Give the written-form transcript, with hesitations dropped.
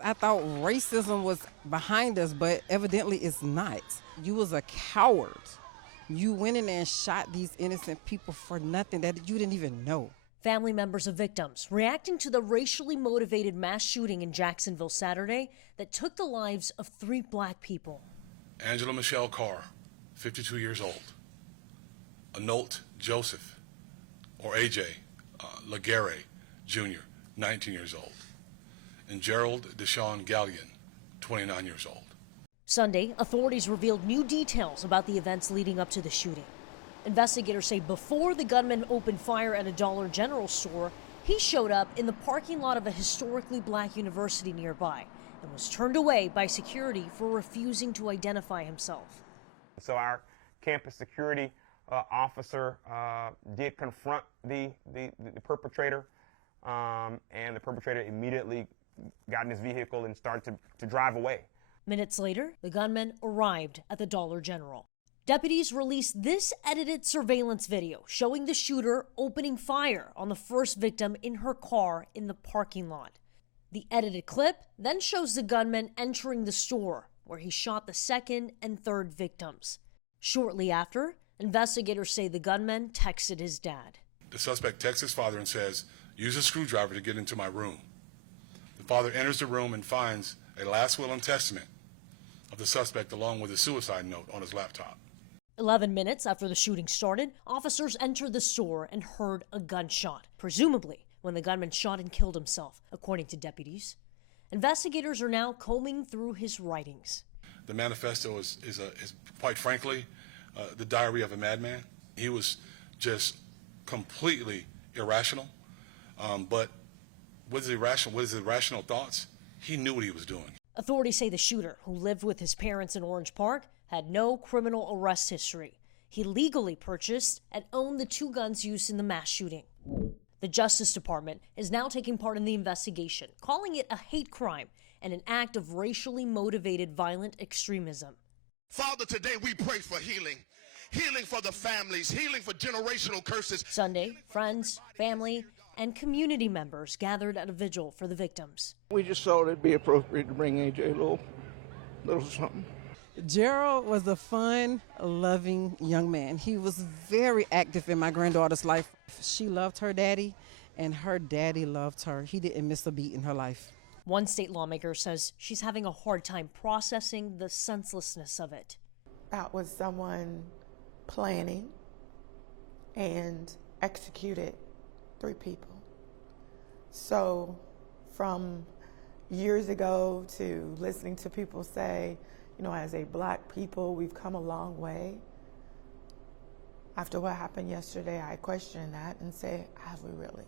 I thought racism was behind us, but evidently it's not. You was a coward. You went in there and shot these innocent people for nothing that you didn't even know. Family members of victims reacting to the racially motivated mass shooting in Jacksonville Saturday that took the lives of 3 black people. Angela Michelle Carr, 52 years old. Anolt Joseph, or AJ Laguerre Jr., 19 years old. And Gerald Deshaun Gallion, 29 years old. Sunday, authorities revealed new details about the events leading up to the shooting. Investigators say before the gunman opened fire at a Dollar General store, he showed up in the parking lot of a historically black university nearby and was turned away by security for refusing to identify himself. So our campus security officer did confront the perpetrator, and the perpetrator immediately got in his vehicle and started to drive away. Minutes later, the gunman arrived at the Dollar General. Deputies released this edited surveillance video showing the shooter opening fire on the first victim in her car in the parking lot. The edited clip then shows the gunman entering the store, where he shot the second and third victims. Shortly after, investigators say the gunman texted his dad. The suspect texts his father and says, "Use a screwdriver to get into my room." The father enters the room and finds a last will and testament of the suspect along with a suicide note on his laptop. 11 minutes after the shooting started, officers entered the store and heard a gunshot, presumably when the gunman shot and killed himself, according to deputies. Investigators are now combing through his writings. The manifesto is quite frankly, the diary of a madman. He was just completely irrational, but with his irrational thoughts, he knew what he was doing. Authorities say the shooter, who lived with his parents in Orange Park, had no criminal arrest history. He legally purchased and owned the 2 guns used in the mass shooting. The Justice Department is now taking part in the investigation, calling it a hate crime and an act of racially motivated violent extremism. Father, today we pray for healing. Healing for the families, healing for generational curses. Sunday, friends, family, and community members gathered at a vigil for the victims. We just thought it'd be appropriate to bring AJ a little something. Gerald was a fun, loving young man. He was very active in my granddaughter's life. She loved her daddy, and her daddy loved her. He didn't miss a beat in her life. One state lawmaker says she's having a hard time processing the senselessness of it. That was someone planning and executed 3 people. So from years ago to listening to people say, you know, as a black people, we've come a long way. After what happened yesterday, I question that and say, have we really?